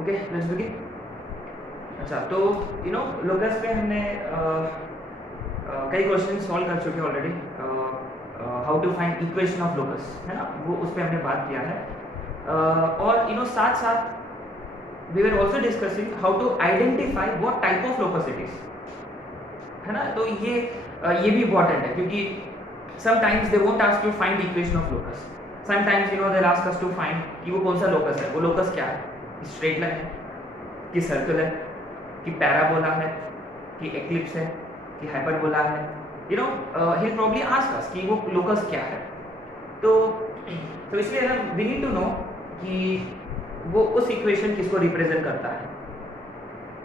Okay let's begin. अच्छा तो locus पे हमने कई क्वेश्चन सॉल्व कर चुके हैं already. How to find equation of locus है ना, वो उस पर हमने बात किया है। और साथ साथ we were also discussing how to identify what type of locus it is, है ना। तो ये भी इम्पॉर्टेंट है क्योंकि sometimes they won't ask to find equation of locus, sometimes they ask us to find कि वो कौन सा लोकस है। वो लोकस क्या है, स्ट्रेट लाइन है कि सर्कल है कि पैराबोला है कि एक्लिप्स है कि हाइपरबोला है। ही प्रॉब्ली आस्क अस कि वो लोकस क्या है। तो इसलिए ना वी नीड टू नो कि वो उस इक्वेशन किसको रिप्रेजेंट करता है।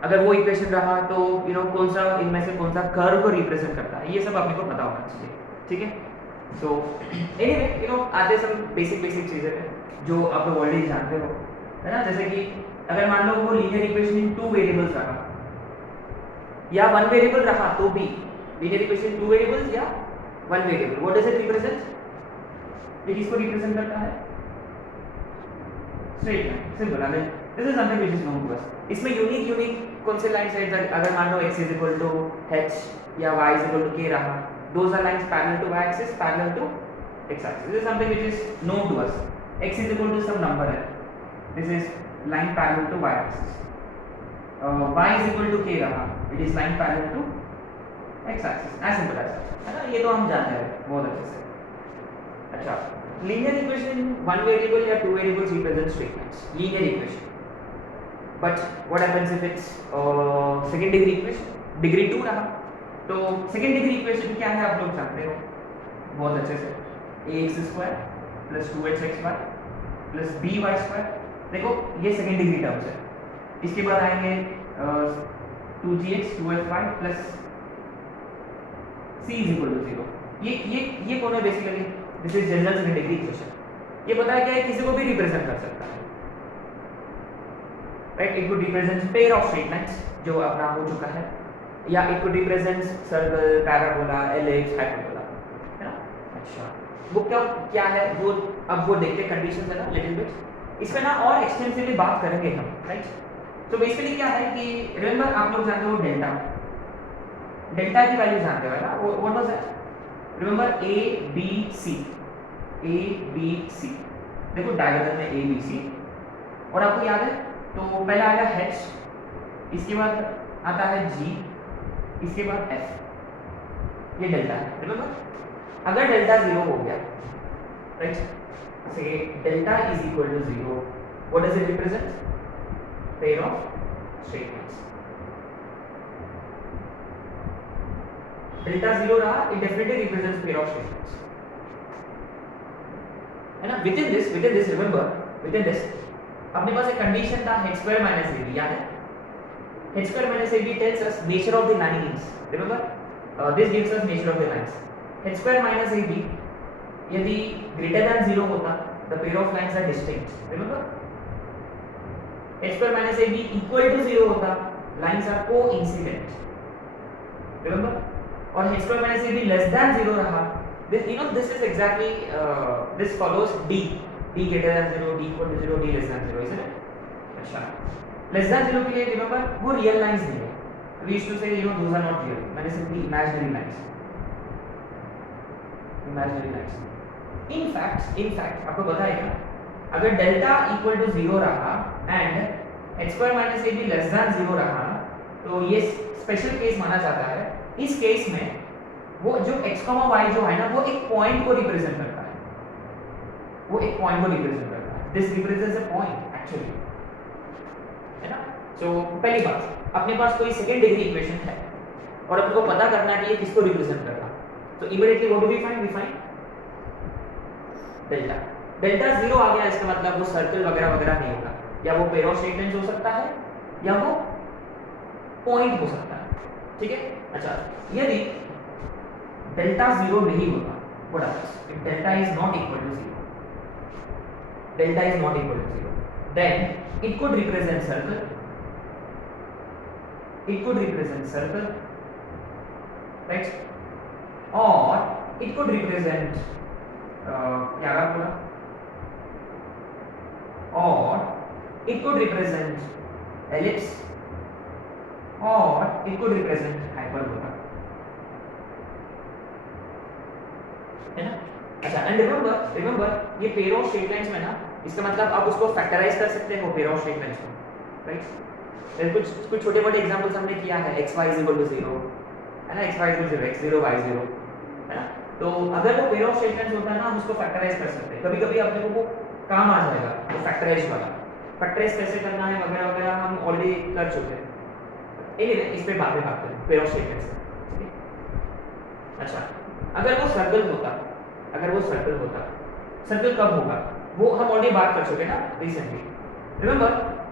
अगर वो इक्वेशन रहा तो कौन सा इनमें से कौन सा कर्व को रिप्रेजेंट करता है, ये सब अपने को पता होना चाहिए, ठीक है। सो एनीवे आते सब बेसिक चीज़ें हैं जो आप लोग ऑलरेडी जानते हो, है ना। जैसे कि अगर मान लो वो लीनियर इक्वेशन इन 2 वेरिएबल्स रहा या 1 वेरिएबल रहा तो भी लीनियर इक्वेशन 2 वेरिएबल्स या 1 variable, what does it represent? ये किसको रिप्रेजेंट करता है? Straight line, simple. I mean this is something which is known to us. इसमें यूनिक कौन से लाइंस है? अगर मान लो x h या y k रहा, those are lines parallel to y axis, parallel to x axis. This is something which is known to us. x some number है, this is line parallel to y axis. y k रहा, it is line parallel to x axis, as simple as, है ना। ये तो हम जानते हैं बहुत अच्छे से। अच्छा, लीनियर इक्वेशन 1 वेरिएबल या 2 variables represent straight lines, linear equation. But what happens if it's second degree equation, degree 2 रहा, तो सेकंड डिग्री इक्वेशन क्या है आप लोग जानते हो बहुत अच्छे से। ax² + 2hxy + by²। देखो ये सेकंड डिग्री टर्म्स है। इसके बाद आएंगे 2gx 2fy + c = 0। ये कौन है? Basically this is general second degree equation. ये बताया गया है किसी को भी रिप्रेजेंट कर सकता है, right. It could represent pair of straight lines जो अपना हो चुका है, या it could represent circle, parabola, ellipse, hyperbola, है ना। अच्छा, वो क्या है वो अब वो देखते हैं, कंडीशंस है ना लिटिल बिट। इस पे ना और एक्सटेंसिवली बात करेंगे हम, राइट। तो बेसिकली क्या है कि रिमेंबर आप लोग जानते हो डेल्टा की वैल्यू जानते हो, है ना। What was that? Remember A B C, देखो डायगोनल में ए बी सी, और आपको याद है तो पहला आएगा h, इसके बाद आता है g, इसके बाद f, ये डेल्टा है। रिमेंबर अगर डेल्टा 0 हो गया, राइट, से delta is equal to 0, what does it represent? Pair of straight lines. Delta 0 रहा, it definitely represents pair of straight lines, है ना। Within this remember, within this अपने पास एक कंडीशन था h² - ab, याद है? h² - ab tells us nature of the lines, remember this gives us nature of the lines। h² - ab यदि greater than 0 होता, the pair of lines are distinct, remember। h² - ab equal to 0 होता, lines are coincident, remember। और h² - ab less than 0 रहा, this is exactly this follows d greater than 0, d equal to 0, d less than 0, isn't it? अच्छा, less than 0 के लिए remember वो real lines नहीं है। We used to say those are not real, मैंने simply imaginary lines। In fact आपको पता है क्या, अगर डेल्टा इक्वल टू 0 रहा and h² - ab less than 0 रहा, तो ये स्पेशल केस माना जाता है। इस केस में वो जो x, y जो है ना, वो एक पॉइंट को रिप्रेजेंट करता है, this represents a point actually, है ना। सो पहली बात, अपने पास कोई सेकंड डिग्री इक्वेशन है और अपने को पता करना है कि ये किसको रिप्रेजेंट कर रहा है। तो immediately what do we find delta 0 आ गया, इसका मतलब वो सर्कल वगैरह नहीं होगा, या वो पेयर ऑफ स्ट्रेट लाइंस हो सकता है या वो पॉइंट हो सकता है, ठीक है। अच्छा, यदि डेल्टा 0 नहीं होता, what happens if delta is not equal to 0? Delta is not equal to 0, then it could represent circle, right, or it could represent क्या बोला, or it could represent ellipse or it could represent hyperbola, है ना? अच्छा, and remember ये pair of straight lines में ना, इसका मतलब आप उसको फैक्टराइज कर सकते हो पेयर ऑफ स्ट्रेट लाइंस को, राइट? कुछ छोटे मोटे एग्जांपल्स हमने किया है, x y 0, है ना, x y 0 x 0 y 0, है ना? तो अगर वो पेयर ऑफ स्ट्रेट लाइंस होता है ना, हम उसको फैक्टराइज कर सकते हैं। कभी कभी अपने को वो काम आ जाएगा, वो फैक्टराइज वाला, फैक्टराइज कैसे करना है वगैरह वगैरह हम ऑलरेडी कर चुके हैं। एनीवे इस पे बात करें पेयर ऑफ स्ट्रेट लाइंस, ठीक है? अच्छा, अगर वो सर्कल होता, सर्कल कब होगा वो हम ऑलरेडी बात कर चुके हैं ना रिसेंटली। रिमेंबर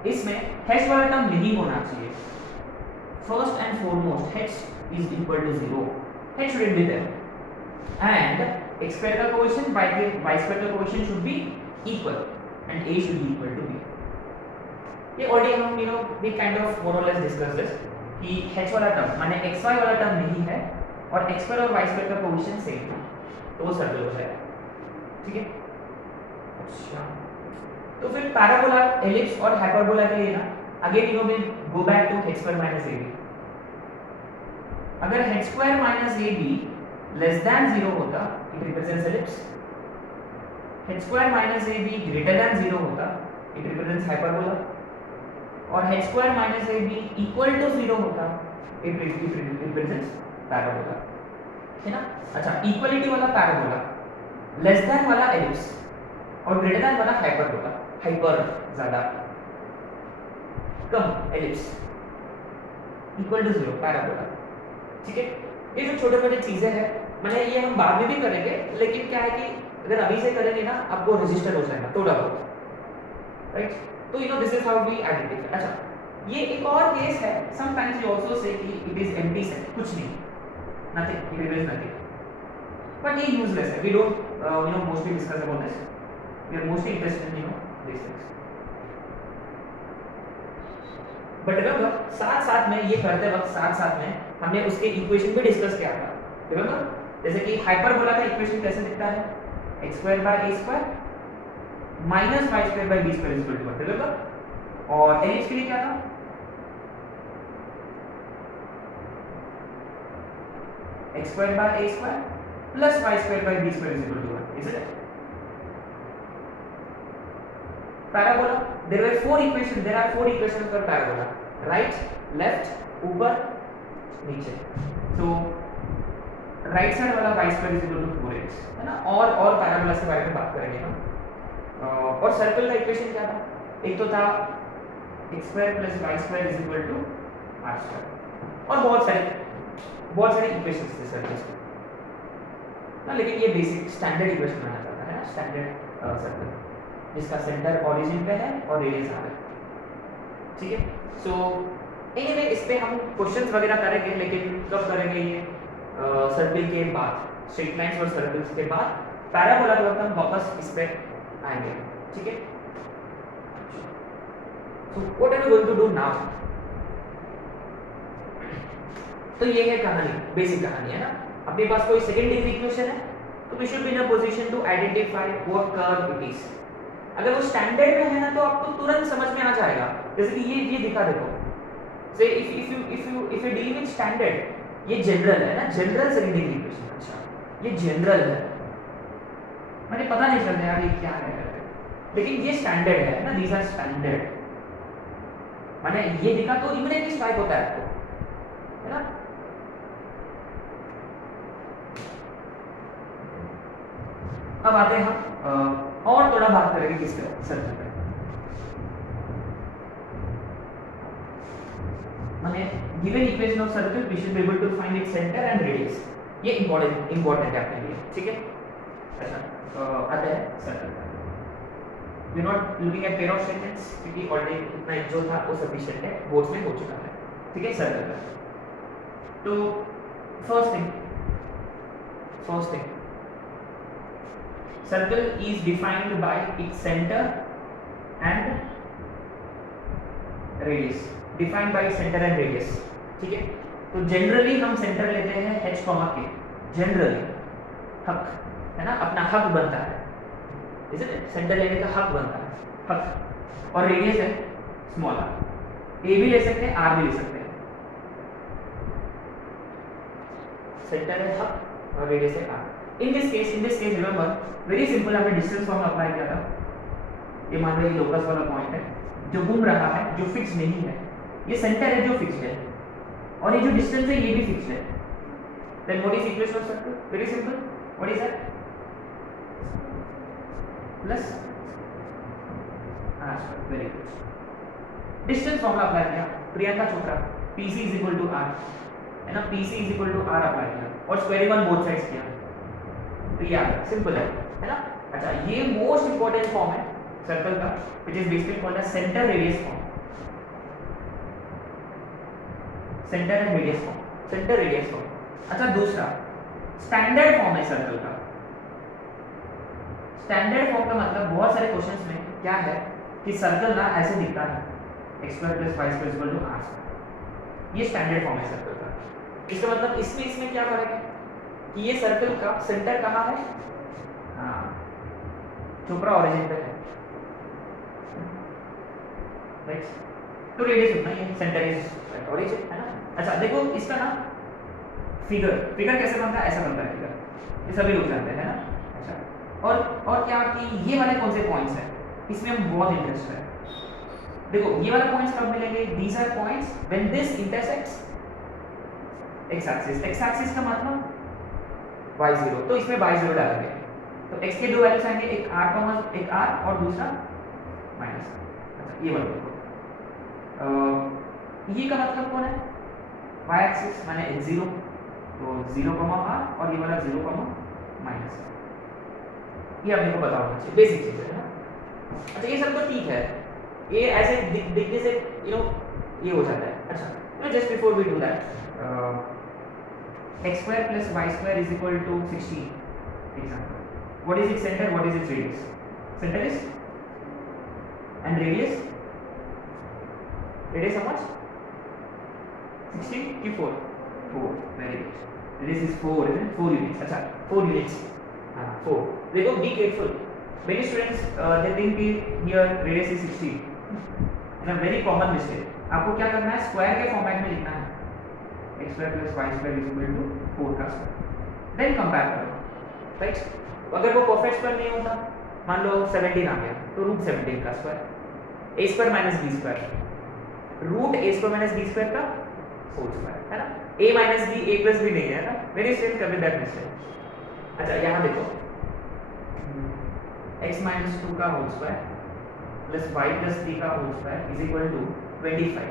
इसमें h वाला टर्म नहीं होना चाहिए। First and foremost h is equal to 0, h shouldn't be there, and x square का कोएफिशिएंट y square का coefficient should be equal and a should be equal to b। ये already हम we kind of more or less discussed this कि h वाला term माने xy वाला term नहीं है और x square और y square का कोएफिशिएंट सेम है, तो वो सर्कल हो जाएगा, ठीक है? अच्छा, तो फिर पैराबोला, एलिप्स और हाइपरबोला के लिए ना again will go back to h square minus ab। अगर h square minus ab less than 0 होता, it represents ellipse. h square minus ab greater than 0 होता, इट रिप्रेजेंट्स हाइपरबोला। और h square minus ab equal to 0 होता, it represents parabola, है ना? अच्छा, equality वाला parabola, less than वाला ellipse और ग्रेटर देन वाला हाइपरबोला, हाइपर ज्यादा, कम एलिप्स, इक्वल टू 0 पैराबोला, ठीक है? ये जो छोटे मोटे चीजें हैं, मैंने ये हम बाद में भी करेंगे, लेकिन क्या है कि अगर अभी से करेंगे ना आपको रजिस्टर हो जाएगा थोड़ा बहुत, राइट? तो this is how we identify. अच्छा, ये एक और केस है, समटाइम्स यू आल्सो से कि इट इज एम्प्टी सेट, कुछ नहीं, nothing, it is nothing, but ये यूजलेस है। We don't mostly discuss about this, we are mostly interested in this things. But remember साथ में ये करते वक्त साथ में हमने उसके इक्वेशन भी डिस्कस किया था, रिमेंबर? जैसे कि हाइपरबोला का इक्वेशन कैसे दिखता है, x square by a square minus y square by b square is equal to 1, remember? और एलिप्स के लिए क्या था, x square by a square plus y square by b square is equal to 1, isn't it? Parabola, there are four equations for parabola, right, left, ऊपर, नीचे। तो right side वाला y square is equal to 4x, है ना? और parabola के बारे में बात करेंगे हम। और सर्कल का इक्वेशन क्या था, एक तो था x square plus y square is equal to r square, और बहुत सारे इक्वेशंस थे सर्कल्स के ना, लेकिन ये बेसिक स्टैंडर्ड इक्वेशन माना जाता है ना, स्टैंडर्ड सर्कल जिसका सेंटर ओरिजिन पे है और रेडियस आर है, ठीक है? सो एनीवे इस पे हम क्वेश्चंस वगैरह करेंगे, लेकिन कब करेंगे ये सर्कल के बाद, स्ट्रेट लाइंस और सर्कल्स के बाद। पैराबोला के वक्त हम वापस इस पे आएंगे, ठीक है? So what are we going to do now? तो ये है कहानी, बेसिक कहानी है ना। अपने पास कोई सेकंड डिग्री इक्वेशन है तो we should be in a position to identify what curve it is. अगर वो स्टैंडर्ड में है ना तो आपको तुरंत समझ में आ जाएगा, जैसे कि ये दिखा देखो, से if you deal with standard, ये जनरल है ना, जनरल सेकंड डिग्री इक्वेशन। अच्छा, ये जनरल है, मुझे पता नहीं चलता यार ये क्या है, लेकिन ये स्टैंडर्ड है ना, दीस आर स्टैंडर्ड, माने ये दिखा तो इमीडिएटली स्ट्राइक होता है आपको, है ना? अब आते हैं हम और थोड़ा बात करेंगे किस पे, सर्कल पे। माने given equation of circle we should be able to find its centre and radius, ये इंपॉर्टेंट है आपके लिए, ठीक है? अच्छा, आते हैं सर्कल पे। We are not looking at pair of segments क्योंकि ऑलरेडी इतना जो था वो सफिशिएंट है, बोर्ड्स में हो चुका है, ठीक है? सर्कल पे तो first thing circle is defined by its center and radius, defined by center and radius, ठीक है? तो जनरली हम सेंटर लेते हैं h, k, जनरली हक है ना, अपना हक बनता है, सेंटर लेने का हक बनता है, हक और रेडियस है स्मॉल आर। ए भी ले सकते हैं, आर भी ले सकते हैं। सेंटर है हब और रेडियस है r. In this case remember very simple, हमने डिस्टेंस फॉर्मूला अप्लाई किया था। ये मान लो ये लोकस वाला पॉइंट है जो घूम रहा है, जो फिक्स नहीं है। ये सेंटर है जो फिक्स्ड है, और ये जो डिस्टेंस है ये भी फिक्स्ड है। Then what is equation of circle? Very simple, what is that? Plus r square. Very good. Distance formula apply किया, Priyanka Chopra PC is equal to r, है ना, PC is equal to r apply किया और squaring on both sides किया, तो ये आ गया। Simple है ना। अच्छा, ये मोस्ट इंपॉर्टेंट फॉर्म है सर्कल का, which is basically called as centre radius form. Centre and radius form, centre radius form. अच्छा, दूसरा स्टैंडर्ड फॉर्म है सर्कल का। स्टैंडर्ड फॉर्म का मतलब बहुत सारे क्वेश्चंस में क्या है कि सर्कल ना ऐसे दिखता है, x square plus y square equal to r square. ये स्टैंडर्ड फॉर्म है सर्कल का। इसका मतलब इसमें क्या फर्क है कि ये सर्कल का सेंटर कहाँ है? हाँ, चोपड़ा ओरिजिन पे है, राइट। तो रेडियस उतना ही है, सेंटर इज ओरिजिन, है ना। अच्छा देखो, इसका ना फिगर कैसे बनता है? ऐसा बनता है फिगर, ये सभी लोग जानते हैं ना। अच्छा, और क्या कि ये वाले कौन से पॉइंट्स हैं, इसमें हम बहुत इंटरेस्ट है। देखो ये वाले पॉइंट्स कब मिलेंगे? These are points when this intersects x axis. x axis का मतलब y0, तो इसमें y0 डालेंगे, तो x के दो वैल्यूज आएंगे, एक r और दूसरा माइनस। अच्छा, ये वाला देखो, ये का मतलब कौन है? y एक्सिस माने x0, तो 0, r और ये वाला 0, माइनस। ये अपने को पता होना चाहिए, बेसिक चीज है ना। अच्छा, ये सब तो ठीक है, ये ऐसे दिखने से ये हो जाता है। अच्छा, just before we do that, x square plus y square is equal to 16 example. What is its center? What is its radius? Center is, and radius how much? 16 ki 4? 4. Very good. Radius is 4, isn't it? 4 units. अच्छा, 4 units. 4. देखो, be careful. Many students they think here radius is 16. And a very common mistake. आपको क्या करना है? Square के format में लिखना है, x square plus y square is equal to 4 का स्क्वायर। देन कंपेयर करो, राइट। अगर वो परफेक्ट स्क्वायर नहीं होता, मान लो 17 आ गया, तो रूट 17 का square, a square minus b square, root a square minus b square का होल स्क्वायर, है ना। a minus b a plus b नहीं है ना, वेरी स्ट्रेट कर दैट मिस्टेक। अच्छा, यहाँ देखो, x माइनस 2 का whole square plus y plus 3 का whole square is equal to 25।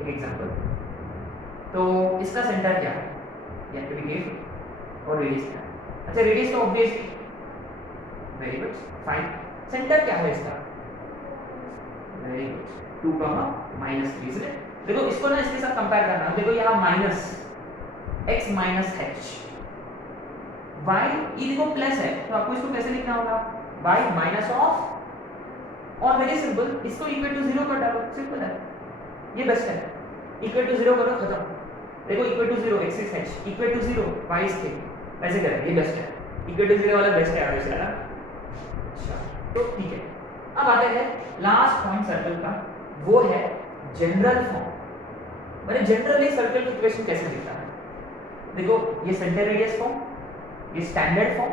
एक एग्जांपल, तो इसका सेंटर क्या है? या तो रेडियस, और रेडियस क्या है? अच्छा, रेडियस तो obviously, very good, fine. Centre क्या है इसका? वेरी गुड, 2, -3, इसलिए देखो इसको ना इसके साथ कंपेयर करना। देखो यहाँ minus x minus h, y ये देखो प्लस है, तो आपको इसको कैसे लिखना होगा? y माइनस ऑफ, और वेरी सिंपल, इसको इक्वल टू 0 कर डालो, सिंपल है, ये बेस्ट है। इक्वल टू 0 करो, खत्म। देखो equal to 0 x is h, equal to 0 y is k, ऐसे करें, ये बेस्ट है। इक्वल टू 0 वाला बेस्ट है हमेशा ना। अच्छा, तो ठीक है, अब आते हैं लास्ट पॉइंट सर्कल का, वो है जनरल फॉर्म। मैंने जनरली सर्कल की इक्वेशन कैसे लिखता है? देखो, ये सेंटर रेडियस फॉर्म, ये स्टैंडर्ड फॉर्म,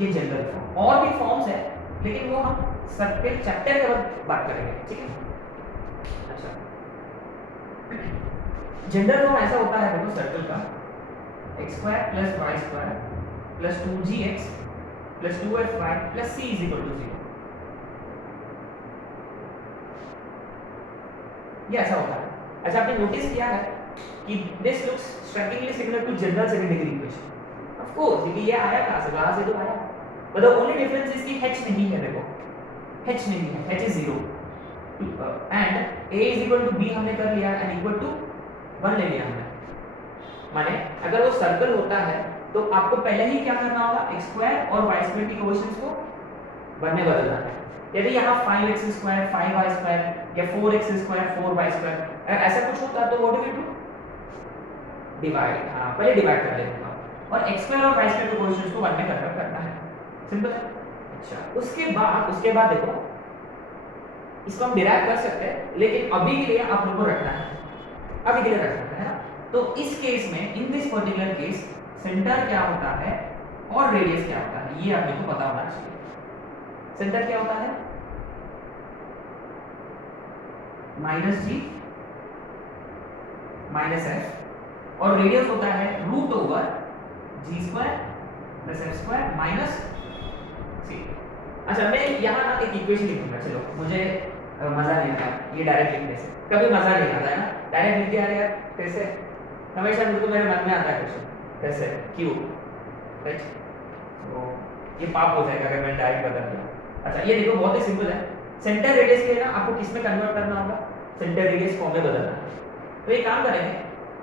ये जनरल फॉर्म, और भी फॉर्म्स है, लेकिन वो हम सर्कल चैप्टर के बाद बात करेंगे, ठीक है। अच्छा, जनरल फॉर्म ऐसा होता है, देखो सर्कल का, x square plus y square plus 2gx plus 2fy plus c is equal to 0। ये ऐसा होता है। अच्छा, आपने नोटिस किया है कि this looks strikingly similar to general second degree equation. Of course, क्योंकि ये आया कहां से तो आया, but the only difference is कि h नहीं है, देखो h नहीं है, h is 0 and a is equal to b हमने कर लिया, एंड इक्वल टू 1 ले लिया हमने। माने अगर वो सर्कल होता है तो आपको पहले ही क्या करना होगा? x स्क्वायर और y स्क्वायर की इक्वेशंस को 1 में बदलना है। यदि यहाँ 5x स्क्वायर 5y स्क्वायर या 4x स्क्वायर 4y स्क्वायर अगर ऐसा कुछ होता तो what do we do? Divide, हाँ पहले डिवाइड कर लेंगे और x स्क्वायर और y स्क्वायर की इक्वेशंस को 1 में कन्वर्ट करना है, सिंपल है। अच्छा, उसके बाद देखो इसको हम डिराइव कर सकते हैं, लेकिन अभी के लिए आप लोग को रखना है, अभी के लिए रख सकते हैं ना। तो इस केस में, in this particular case, centre क्या होता है और रेडियस क्या होता है, ये आप लोग को पता होना चाहिए। सेंटर क्या होता है? माइनस जी माइनस एफ, और रेडियस होता है root over g square plus f square minus c. अच्छा, मैं यहाँ ना एक इक्वेशन लिखूंगा, चलो मुझे मजा नहीं आता ये डायरेक्ट लिखने से, कभी मजा नहीं आता है ना डायरेक्ट लिख दिया यार, कैसे? हमेशा मुझको मेरे मन में आता है क्वेश्चन कैसे, क्यों, राइट? तो ये पाप हो जाएगा अगर मैं डायरेक्ट बदल दिया। अच्छा, ये देखो बहुत ही सिंपल है, सेंटर रेडियस के लिए ना आपको किस में कन्वर्ट करना होगा? सेंटर रेडियस फॉर्म में बदलना है। तो ये काम करेंगे,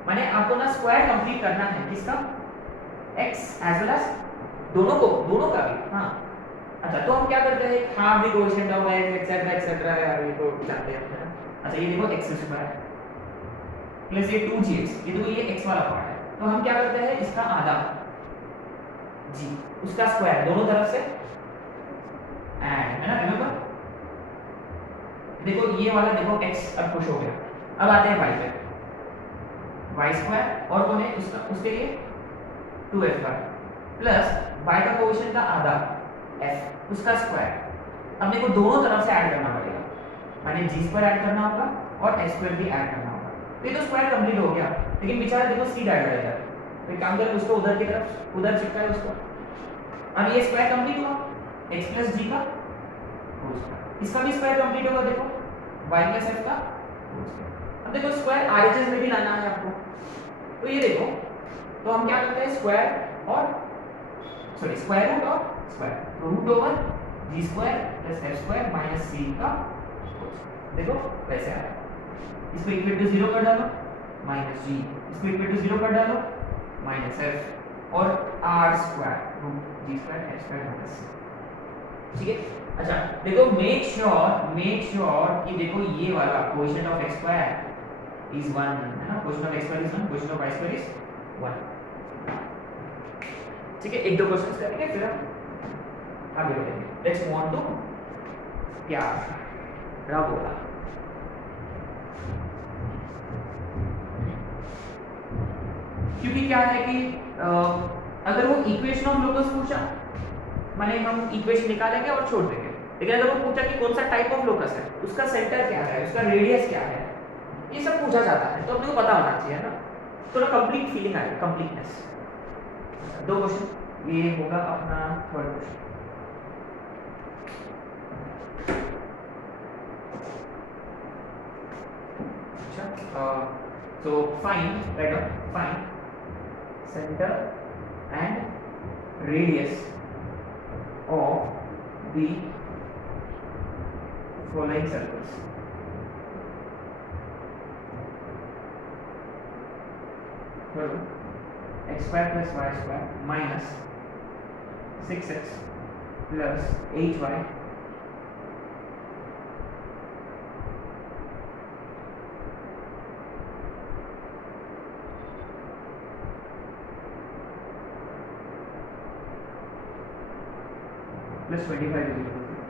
मैंने आपको ना स्क्वायर कंप्लीट करना है, किसका? x एज वेल एज दोनों का भी, हाँ। अच्छा, तो हम क्या करते हैं, half the coefficient of x etcetera etcetera, यार ये तो जानते हैं ना। अच्छा, ये देखो x स्क्वायर प्लस ये 2gx, ये देखो ये x वाला पार्ट है, तो हम क्या करते हैं, इसका आधा g, उसका स्क्वायर दोनों तरफ से ऐड, है ना, रिमेंबर? देखो ये वाला, देखो x अब खुश हो गया। अब आते हैं y पे, y स्क्वायर और कौन है उसका, उसके लिए 2f प्लस y का कोएफिशिएंट का आधा f, उसका स्क्वायर। अब देखो दोनों तरफ से ऐड करना पड़ेगा, माने g स्क्वायर ऐड करना होगा और h स्क्वायर भी ऐड करना होगा। तो ये तो स्क्वायर कंप्लीट हो गया, लेकिन बेचारा देखो c ऐड करेगा, तो एक काम करें, उसको उधर की तरफ उधर चिपकाए उसको। अब ये स्क्वायर कंप्लीट हुआ, x प्लस g का होल स्क्वायर, इसका भी स्क्वायर कंप्लीट होगा, देखो y प्लस f का होल स्क्वायर। अब देखो स्क्वायर आरएचएस में भी लाना है आपको, तो ये देखो, तो हम क्या करते हैं, स्क्वायर और सॉरी स्क्वायर रूट और स्क्वायर, तो root over g square plus f square minus c का होल स्क्वायर। देखो वैसे आया, इसको इक्वल टू 0 कर डालो माइनस जी, इसको इक्वल टू 0 कर डालो माइनस एफ और r square root g square f square minus c. ठीक है? अच्छा देखो, मेक श्योर कि देखो ये वाला coefficient of x square is 1, है ना, question of x square is 1, question of y square is 1। ठीक है, एक दो क्वेश्चंस करेंगे फिर हम आगे बढ़ेंगे। Let's move on to parabola. क्योंकि क्या है कि अगर वो इक्वेशन ऑफ लोकस पूछा, माने हम इक्वेशन निकालेंगे और छोड़ देंगे, लेकिन अगर वो पूछा कि कौन सा टाइप ऑफ लोकस है, उसका सेंटर क्या है, उसका रेडियस क्या है, ये सब पूछा जाता है, तो अपने को पता होना चाहिए ना, थोड़ा कंप्लीट फीलिंग आएगी, कंप्लीटनेस। दो क्वेश्चन, ये होगा अपना थर्ड क्वेश्चन। अच्छा, so find center and radius of the following circles. x square plus y square minus 6x plus 8y plus 25 is equal to 0.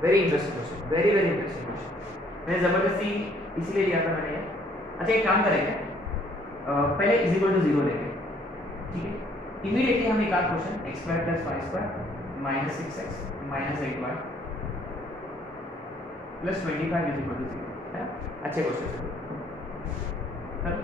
Very interesting question, very interesting question. मैंने जबरदस्ती इसलिए लिया था मैंने ये। अच्छा एक काम करेंगे, पहले इज इक्वल टू 0 लेंगे, ठीक है? इमीडिएटली हम एक आध question x square plus y square minus 6x minus 8y plus 25 is equal to 0 है। अच्छे क्वेश्चन है।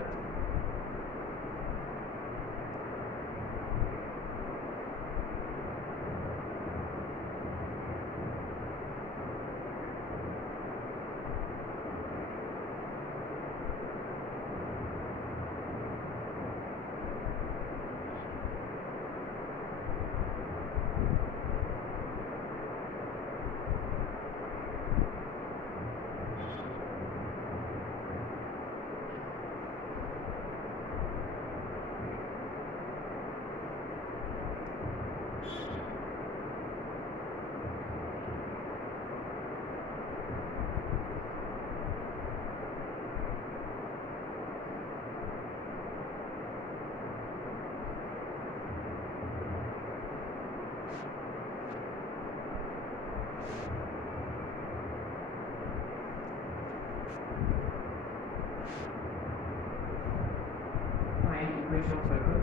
Equation of circle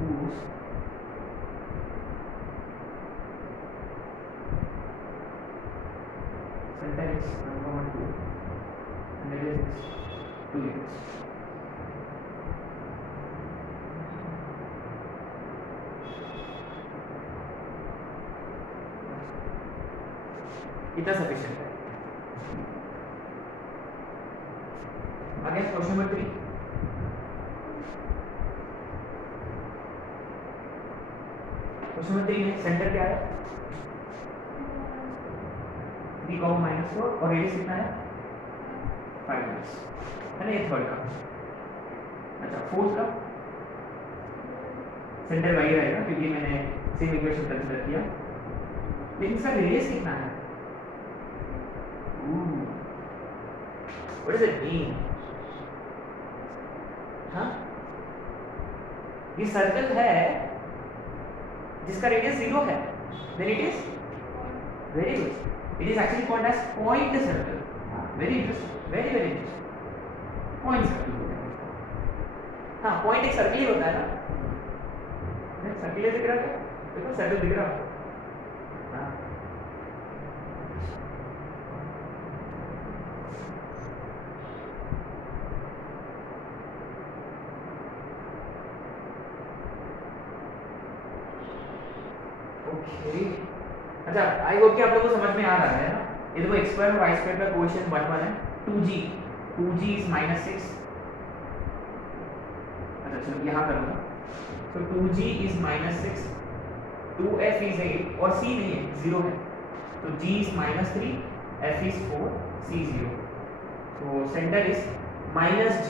whose center is 1, 2 and radius is 2 units. इतना सफिशिएंट है. Again question number 3. Question number 3 में centre क्या है? 3, -4 और radius कितना है? 5 यूनिट्स है ना. ये थर्ड का. अच्छा, फोर्थ का सेंटर वही रहेगा क्योंकि मैंने सेम इक्वेशन कंसीडर किया. लेकिन इसका रेडियस कितना है? What does it mean? हाँ, ये सर्कल है जिसका रेडियस 0 है. Then it is very good. It is actually called as point circle. Very interesting. Very interesting. Point circle होता है. हाँ, point एक सर्कल ही होता है ना. सर्कल दिख रहा है. देखो सर्कल दिख रहा है. हाँ. ओके. अच्छा, आई होप कि आप लोगों को समझ में आ रहा है ना. ये देखो x स्क्वायर और y स्क्वायर का कोएफिशिएंट 1 1 है. 2g is -6. अच्छा चलो यहाँ करूँगा. तो 2g इज -6, 2f इज 8 और c नहीं है, 0 है. तो g is -3, f is 4, c 0. So center is -g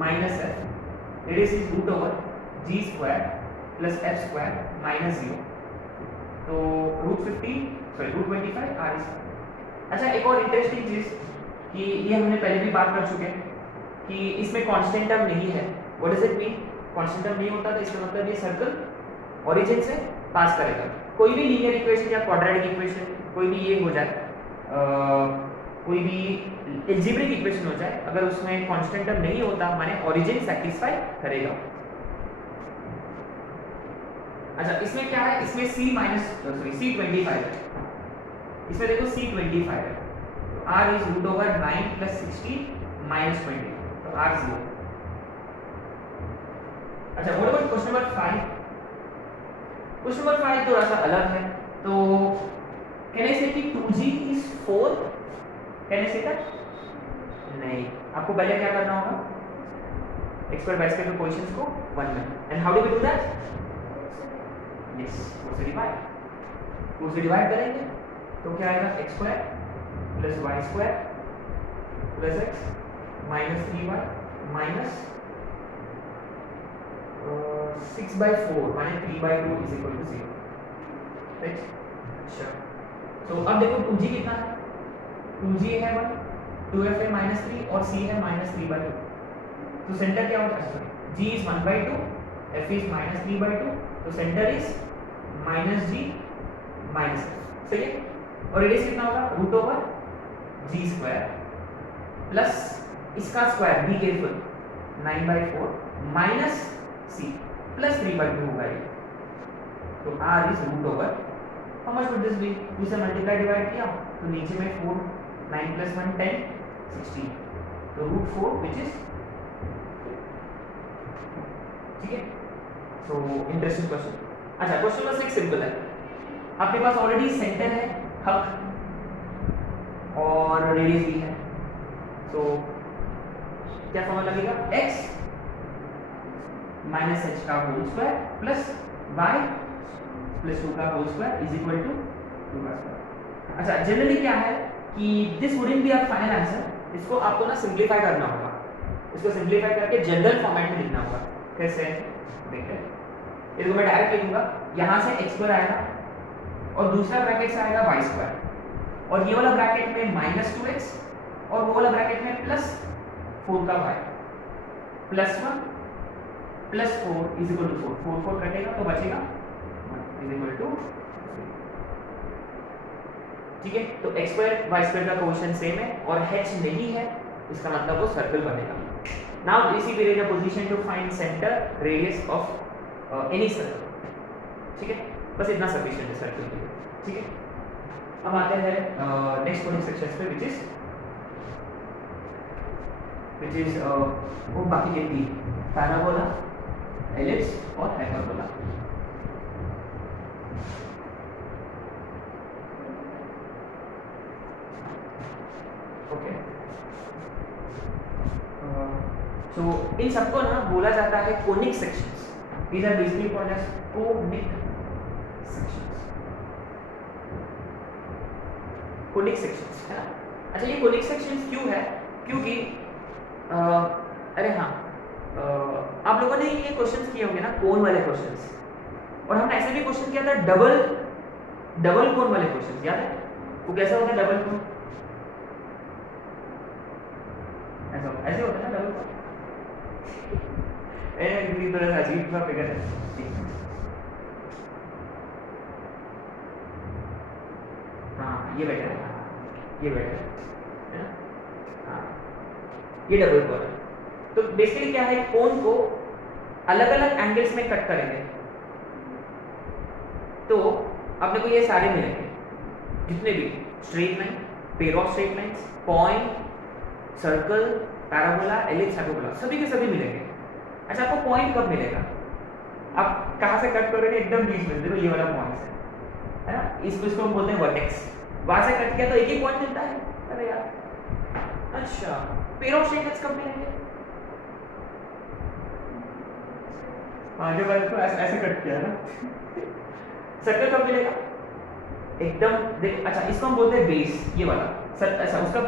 -f. Radius is √g square plus f square minus 0. तो √25 r is. अच्छा, एक और इंटरेस्टिंग चीज कि ये हमने पहले भी बात कर चुके हैं कि इसमें कांस्टेंट टर्म नहीं है. What does it mean? Constant term नहीं होता तो इसका मतलब ये सर्कल ओरिजिन से पास करेगा. कोई भी लीनियर इक्वेशन या क्वाड्रेटिक इक्वेशन, कोई भी ये हो जाए, कोई भी अलजेब्रिक इक्वेशन हो जाए, अगर उसमें कांस्टेंट टर्म नहीं होता माने ओरिजिन सेटिस्फाई करेगा. अच्छा, इसमें क्या है? इसमें C25 है. इसमें देखो C25 है. तो R is √9 + 16 - 20. तो R 0. अच्छा, what about question number 5? Question number 5 थोड़ा सा अलग है. तो कैन आई से कि 2g is 4? Can I say that? नहीं. आपको पहले क्या करना होगा? x स्क्वायर y स्क्वायर के कोएफिशिएंट्स को 1 में. And how do we do that? Yes, 4 से डिवाइड करेंगे तो क्या आएगा? x square plus y square plus x minus 3y minus 6/4 minus 3/2 is equal to 0. Right. अच्छा, तो अब देखो 2g कितना है? 2g है 1, 2f है -3 और c है -3/2. तो सेंटर क्या होता है? g is 1/2, f is -3/2. तो सेंटर इज -g -f. सही है. और रेडियस कितना होगा? √g स्क्वायर प्लस इसका square, be careful, 9/4 minus c plus 3/2 होगा ये. तो r is √. How much would this be? 2 से मल्टीप्लाई डिवाइड किया तो नीचे में 4, 9 + 1 10, 16. तो √4 व्हिच इज. ठीक है. So interesting question. अच्छा, क्वेश्चन नंबर 6 सिंपल है. आपके पास ऑलरेडी सेंटर है, हक, और रेडियस भी है. तो क्या फॉर्मूला लगेगा? x माइनस h का whole square plus y plus 2 का whole square is equal to 2 का स्क्वायर. अच्छा, जनरली क्या है कि this wouldn't be a final answer. इसको आपको ना सिंपलीफाई करना होगा. इसको सिंपलीफाई करके जनरल फॉर्मेट में लिखना होगा. कैसे? देखते हैं. इसको मैं डायरेक्ट लिखूंगा. यहाँ से x स्क्वायर आएगा और दूसरा ब्रैकेट से आएगा y स्क्वायर, और ये वाला ब्रैकेट में -2x और वो वाला ब्रैकेट में +4 का y +1 + 4 इज इक्वल टू 4. 4 4 कटेगा तो बचेगा 1 इज इक्वल टू. ठीक है. तो x स्क्वायर y स्क्वायर का कोएफिशिएंट सेम है और h नहीं है, इसका मतलब वो सर्कल बनेगा. नाउ इसी पे in a position to find center radius of any circle, ठीक है, बस इतना सफिशिएंट है सर्कल के लिए, ठीक है। अब आते हैं नेक्स्ट कोडिंग सेक्शंस पे विच इज वो बाकी के तीन पैराबोला, एलिप्स और हाइपरबोला। ओके, सो इन सबको ना बोला जाता है conic sections. These are basically called as conic sections, conic sections, है ना। अच्छा, ये कोनिक सेक्शंस क्यों है? क्योंकि अरे हाँ, आप लोगों ने ये क्वेश्चंस किए होंगे ना, कोन वाले क्वेश्चंस, और हमने ऐसे भी क्वेश्चन किया था डबल कोन वाले क्वेश्चंस, याद है? वो कैसा होता है डबल कोन? ऐसे होता है ना डबल कोन। थोड़ा सा अजीब सा फिगर है। हाँ, ये बेटर है, ये बेटर है ना। हाँ, ये डबल कोन है। तो बेसिकली क्या है, कोन को अलग अलग एंगल्स में कट करेंगे तो अपने को ये सारे मिलेंगे, जितने भी straight line, pair of straight lines, point, circle, parabola, ellipse, hyperbola, सभी के सभी मिलेंगे। अच्छा, आपको पॉइंट कब मिलेगा? आप कहाँ से कट करोगे? एकदम बीच में, देखो ये वाला पॉइंट है ना, इसको हम बोलते हैं वर्टेक्स। वहां से कट किया तो एक ही पॉइंट मिलता है। अरे यार, अच्छा, पेयर ऑफ स्ट्रेट लाइंस कब मिलेंगे? आगे वाले को ऐसे कट किया है ना। सर्कल कब मिलेगा? एकदम देख, अच्छा इसको हम बोलते हैं बेस, ये वाला अच्छा, इसका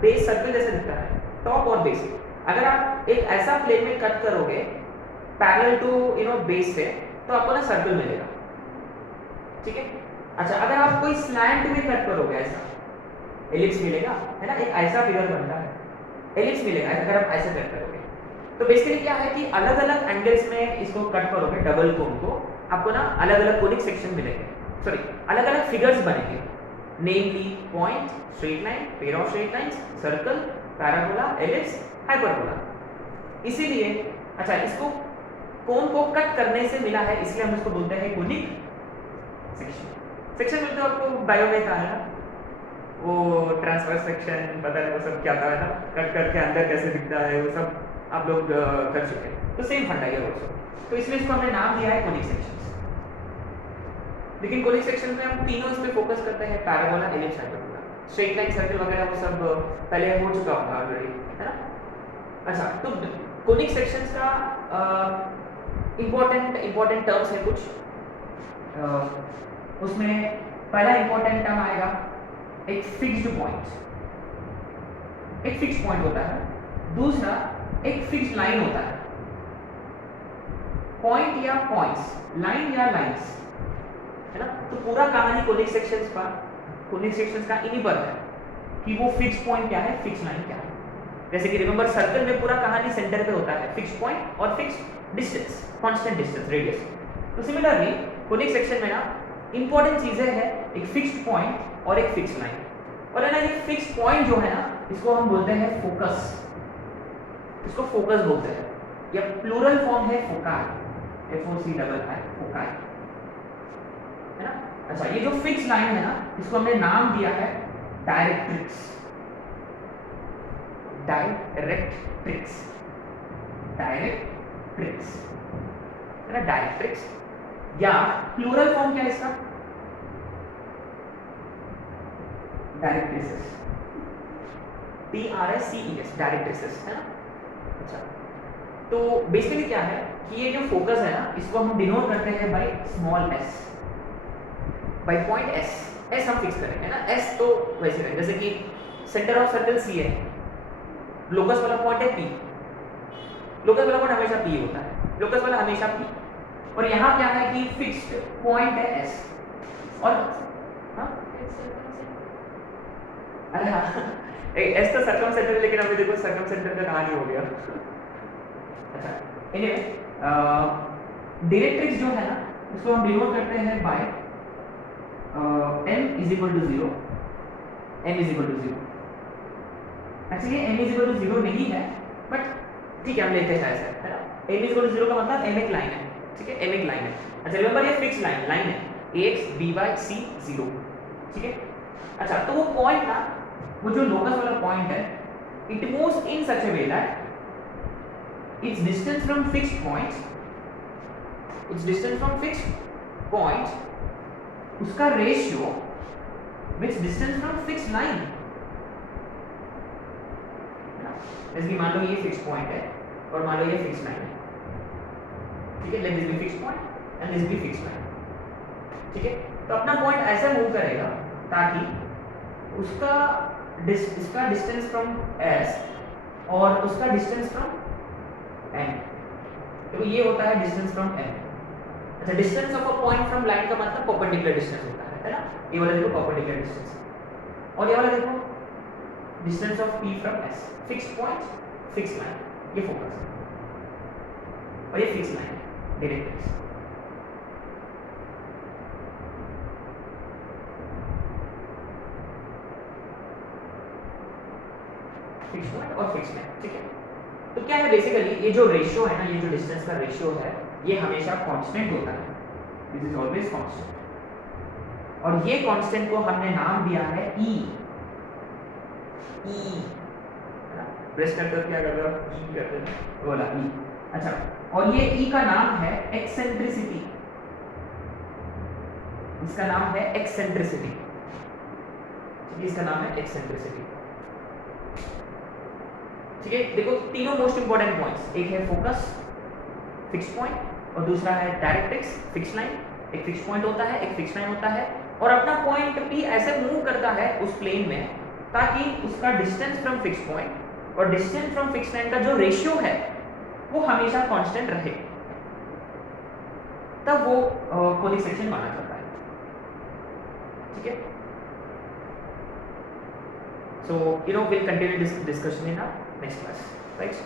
बेस सर्कल जैसे दिखता है, टॉप और बेस। अगर आप एक ऐसा प्लेन में कट करोगे पैरेलल टू बेस से, तो आपको ना सर्कल मिलेगा, ठीक है। अच्छा, अगर आप कोई स्लैंट में कट करोगे ऐसा, एलिप्स मिलेगा, है ना, एक ऐसा फिगर बनता है, एलिप्स मिलेगा अगर आप ऐसे कट करोगे। तो बेसिकली क्या है कि अलग अलग एंगल्स में इसको कट करोगे डबल कोन को, आपको ना अलग अलग कोनिक सेक्शन मिलेंगे, सॉरी अलग अलग फिगर्स बनेंगे, namely point, straight line, pair of straight lines, circle, parabola, ellipse, hyperbola. इसीलिए अच्छा, इसको कोन को कट करने से मिला है, इसलिए हम इसको बोलते हैं कोनिक सेक्शन। सेक्शन मिलते आपको बायो में था ना, वो ट्रांसफर सेक्शन, पता नहीं वो सब क्या था ना, कट करके अंदर कैसे दिखता है, वो सब आप लोग कर चुके हैं। तो सेम फंडा है ऑल्सो, तो इसलिए इसको हमने नाम दिया है कोनिक सेक्शंस। लेकिन कोनिक सेक्शन में हम तीनों इस पे फोकस करते हैं, parabola, ellipse, hyperbola. Straight line, circle वगैरह वो सब पहले हो चुका होगा ऑलरेडी, है ना। अच्छा, तो कोनिक सेक्शंस का इंपॉर्टेंट टर्म्स है कुछ, उसमें पहला इंपॉर्टेंट टर्म आएगा एक फिक्स्ड पॉइंट, एक फिक्स्ड पॉइंट होता है। दूसरा एक फिक्स्ड लाइन होता है, पॉइंट या पॉइंट्स, लाइन या लाइंस, है ना। तो पूरा कहानी कोनिक सेक्शंस का इन्हीं पर है कि वो फिक्स्ड पॉइंट क्या है, फिक्स्ड लाइन क्या है। जैसे कि रिमेंबर, सर्कल में पूरा कहानी सेंटर पे होता है, फिक्स्ड पॉइंट और fixed distance, constant distance, radius. तो सिमिलरली कोनिक सेक्शन में ना इंपॉर्टेंट चीजें हैं, एक फिक्स्ड पॉइंट और एक फिक्स्ड लाइन। और है ना, ये फिक्स्ड पॉइंट जो है ना, इसको हम बोलते हैं फोकस, इसको फोकस बोलते हैं, या प्लूरल फॉर्म है फोकाई, FOCI, फोकाई, है ना। अच्छा, ये जो फिक्स लाइन है ना, इसको हमने नाम दिया है डायरेक्ट्रिक्स, डायरेक्ट्रिक्स, है ना, डायरेक्ट्रिक्स। या प्लूरल फॉर्म क्या है इसका? डायरेक्ट्रिसेस, TRICES, डायरेक्ट्रिसेस, है ना। अच्छा, तो बेसिकली क्या है कि ये जो फोकस है ना, इसको हम डिनोट करते हैं by small s, by point s हम फिक्स करेंगे ना। s तो वैसे है जैसे कि सेंटर ऑफ सर्कल C है, लोकस वाला पॉइंट है P, लोकस वाला पॉइंट हमेशा P होता है, लोकस वाला हमेशा P। और यहाँ क्या है कि फिक्स्ड पॉइंट है s, और हाँ, अरे हाँ, s तो सर्कमसेंटर, लेकिन अभी देखो सर्कमसेंटर का कहानी हो गया। अच्छा, एनीवे, डायरेक्ट्रिक्स जो है ना, इसको हम डिनोट करते हैं by m = 0, m = 0। Actually m = 0 नहीं है, बट ठीक है, हम लेते हैं ऐसे, है ना। m इज इक्वल टू 0 का मतलब m एक लाइन है, ठीक है, m एक लाइन है। अच्छा रिमेंबर ये फिक्स लाइन है, ax by c 0, ठीक है। अच्छा तो वो पॉइंट ना, वो जो लोकस वाला पॉइंट है, it moves in such a way that its distance from fixed point, its distance from fixed point, उसका ratio which distance from fixed line. जैसे कि मान लो ये फिक्स पॉइंट है और मान लो ये फिक्स लाइन है, ठीक है, let this B fix point and this B fix line, ठीक है। तो अपना पॉइंट ऐसे मूव करेगा ताकि उसका इसका डिस्टेंस फ्रॉम s और उसका डिस्टेंस फ्रॉम n, तो ये होता है डिस्टेंस फ्रॉम n। अच्छा distance of a point from line का मतलब परपेंडिकुलर डिस्टेंस होता है ना। ये वाला देखो परपेंडिकुलर डिस्टेंस, और ये वाला देखो distance of p from s, fixed point fix line, ये फोकस, और ये fix line direct. Fix point और फिक्स लाइन, ठीक है। तो क्या है बेसिकली ये जो रेशियो है ना, ये जो डिस्टेंस का रेशियो है, ये हमेशा कांस्टेंट होता है, दिस इज ऑलवेज कांस्टेंट। और ये कांस्टेंट को हमने नाम दिया है e, प्रेस करते क्या कर रहे हो, e करते हो बोला e। अच्छा और ये e का नाम है एक्सेंट्रिसिटी, इसका नाम है एक्सेंट्रिसिटी, इसका नाम है एक्सेंट्रिसिटी, ठीक है। देखो तीनों मोस्ट इंपॉर्टेंट पॉइंट्स, एक है फोकस फिक्स पॉइंट और दूसरा है डायरेक्ट्रिक्स फिक्स लाइन। एक फिक्स पॉइंट होता है, एक फिक्स लाइन होता है, और अपना पॉइंट भी ऐसे मूव करता है उस प्लेन में ताकि उसका डिस्टेंस फ्रॉम फिक्स पॉइंट और डिस्टेंस फ्रॉम फिक्स लाइन का जो रेशियो है वो हमेशा कांस्टेंट रहे, तब वो कोनिक सेक्शन माना जाता है, ठीक है। So, we'll continue this discussion in our next class, right?